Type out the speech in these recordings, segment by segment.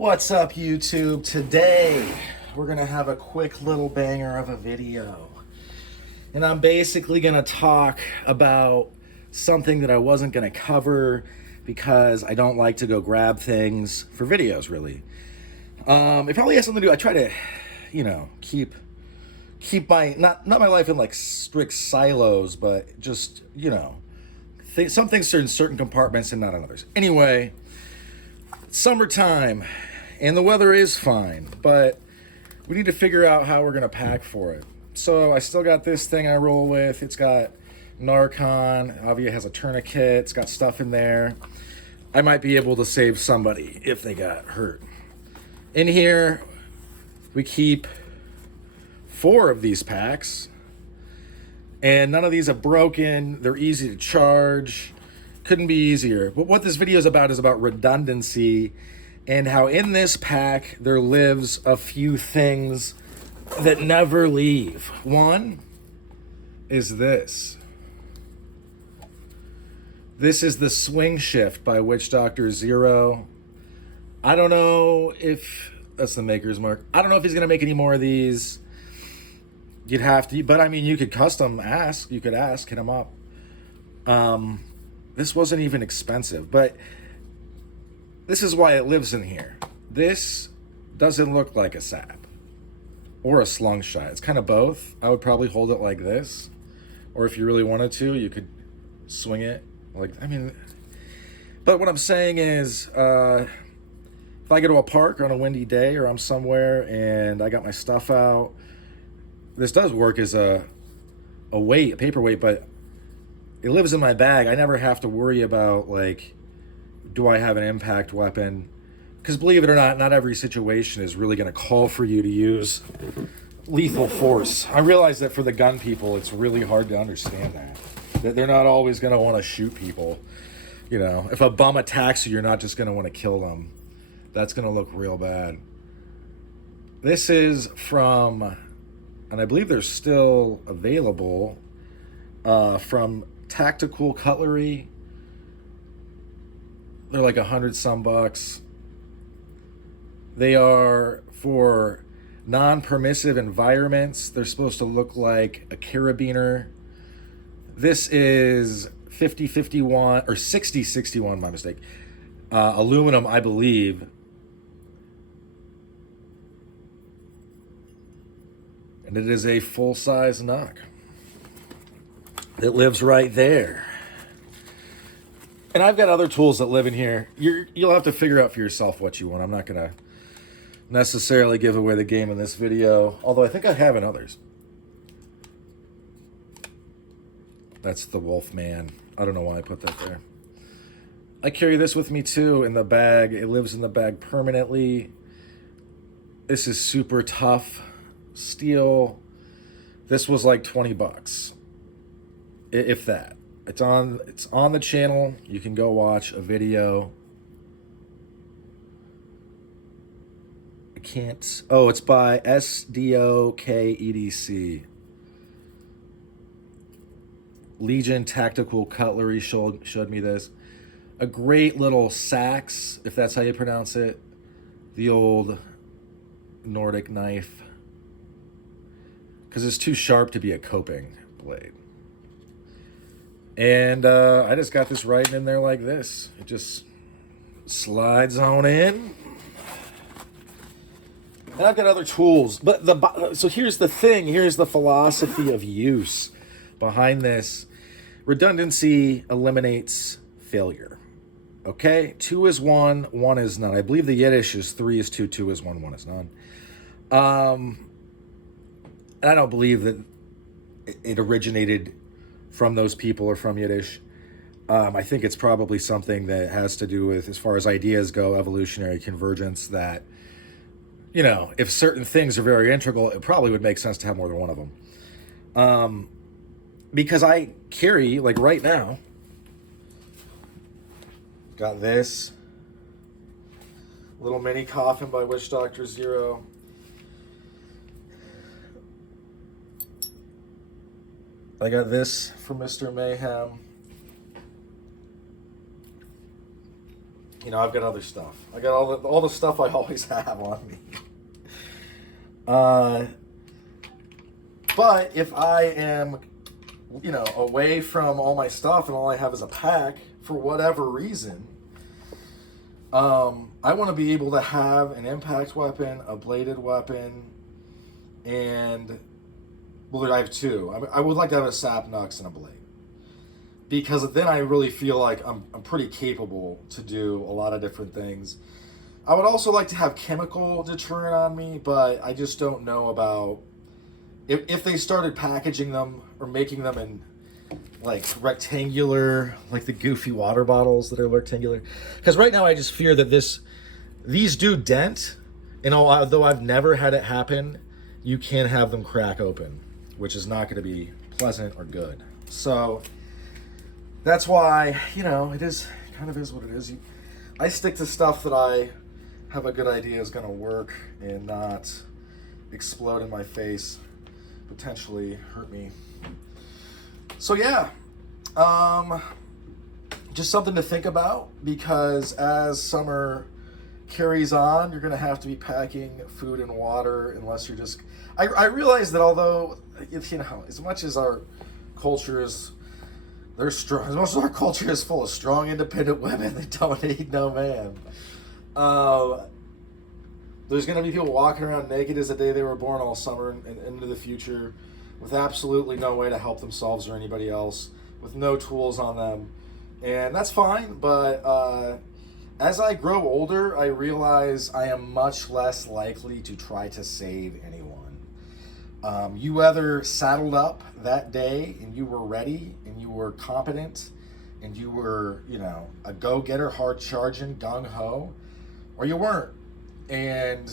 What's up, YouTube? Today we're gonna have a quick little banger of a video, and I'm basically gonna talk about something that I wasn't gonna cover because I don't like to go grab things for videos, really. It probably has something to do. I try to, keep my not my life in like strict silos, but just some things are in certain compartments and not in others. Anyway, summertime, and the weather is fine, but we need to figure out how we're gonna pack for it. So I still got this thing I roll with. It's got Narcon. Avia has a tourniquet. It's got stuff in there. I might be able to save somebody if they got hurt. In here, we keep 4 of these packs, and none of these are broken. They're easy to charge. Couldn't be easier. But what this video is about redundancy, and how in this pack there lives a few things that never leave. One is this. This is the Swing Shift by Witch Doctor Zero. I don't know if that's the maker's mark. I don't know if he's gonna make any more of these. You'd have to, but I mean, you could custom ask. You could ask, hit him up. This wasn't even expensive, but this is why it lives in here. This doesn't look like a sap or a slingshot. It's kind of both. I would probably hold it like this, or if you really wanted to, you could swing it like, but what I'm saying is, if I go to a park on a windy day or I'm somewhere and I got my stuff out, this does work as a weight, a paperweight, but it lives in my bag. I never have to worry about, like, do I have an impact weapon? Because believe it or not every situation is really going to call for you to use lethal force. I realize that for the gun people, it's really hard to understand that they're not always going to want to shoot people. You know, if a bum attacks you, you're not just going to want to kill them. That's going to look real bad. This is from, and I believe they're still available, from Tactical Cutlery. They're like $100 some bucks. They are for non-permissive environments. They're supposed to look like a carabiner. This is 50-51 or 60-61, my mistake. Aluminum, I believe. And it is a full-size knock. It lives right there. And I've got other tools that live in here. You'll have to figure out for yourself what you want. I'm not going to necessarily give away the game in this video, although I think I have in others. That's the Wolfman. I don't know why I put that there. I carry this with me too in the bag. It lives in the bag permanently. This is super tough steel. This was like 20 bucks, if that. It's on the channel. You can go watch a video. I can't. Oh, it's by SDOKEDC. Legion Tactical Cutlery showed me this. A great little sax, if that's how you pronounce it. The old Nordic knife. Because it's too sharp to be a coping blade. And I just got this right in there like this. It just slides on in. And I've got other tools. But so here's the thing. Here's the philosophy of use behind this. Redundancy eliminates failure. Okay? 2 is 1, 1 is none. I believe the Yiddish is 3 is 2, 2 is 1, 1 is none. I don't believe that it originated from those people or from Yiddish. I think it's probably something that has to do with, as far as ideas go, evolutionary convergence, that, if certain things are very integral, it probably would make sense to have more than one of them. Because I carry, like right now, got this little mini coffin by Witch Doctor Zero. I got this from Mr. Mayhem. you know, I've got other stuff. I got all the stuff I always have on me. But if I am, you know, away from all my stuff and all I have is a pack for whatever reason, I want to be able to have an impact weapon, a bladed weapon, and, well, I have two. I would like to have a sap nux and a blade. Because then I really feel like I'm pretty capable to do a lot of different things. I would also like to have chemical deterrent on me, but I just don't know about... If they started packaging them or making them in like rectangular, like the goofy water bottles that are rectangular. Because right now I just fear that these do dent, and although I've never had it happen, you can have them crack open, which is not going to be pleasant or good. So that's why, you know, it is kind of is what it is. I stick to stuff that I have a good idea is going to work and not explode in my face, potentially hurt me. So yeah, just something to think about, because as summer carries on, you're going to have to be packing food and water unless you're just... I realize that although, you know, as much as our culture is... They're strong. Most of our culture is full of strong, independent women that don't need no man. There's going to be people walking around naked as the day they were born all summer and into the future, with absolutely no way to help themselves or anybody else, with no tools on them. And that's fine, but as I grow older, I realize I am much less likely to try to save anyone. You either saddled up that day and you were ready and you were competent and you were, you know, a go-getter, hard charging, gung-ho, or you weren't. And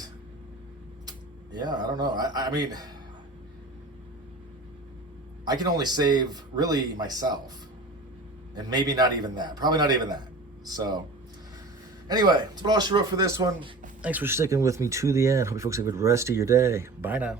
yeah, I don't know. I mean, I can only save really myself, and maybe not even that. Probably not even that. So anyway, that's what all she wrote for this one. Thanks for sticking with me to the end. Hope you folks have a good rest of your day. Bye now.